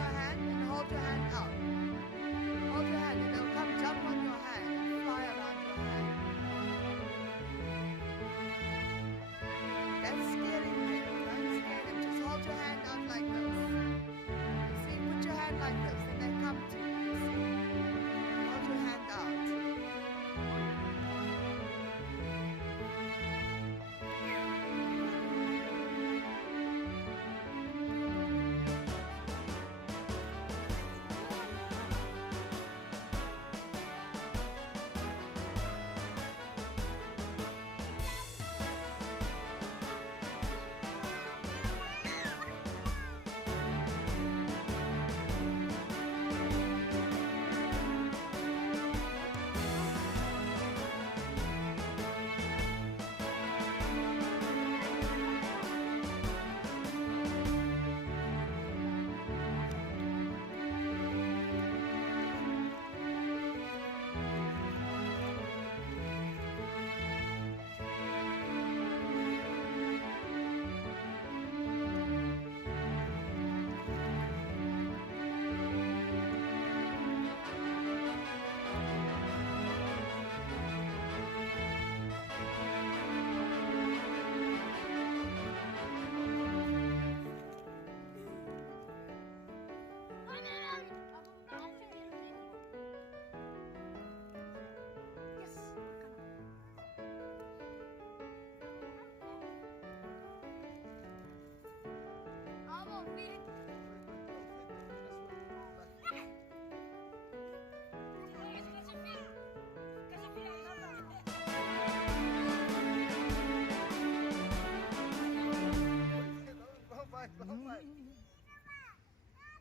your hand and hold your hand out. Hold your hand and they'll come jump on your hand and fly around your hand. That's scaring them. Don't scare them. Just hold your hand out like this. You see, put your hand like this and they come to you. You see? Hold your hand out.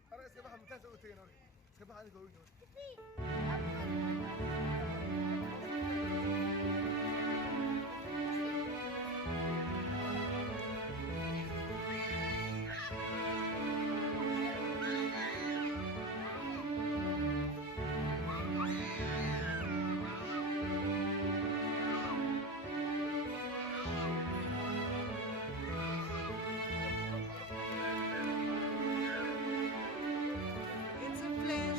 Sekarang sekarang kita sudah tengok. Sekarang kita sudah tengok.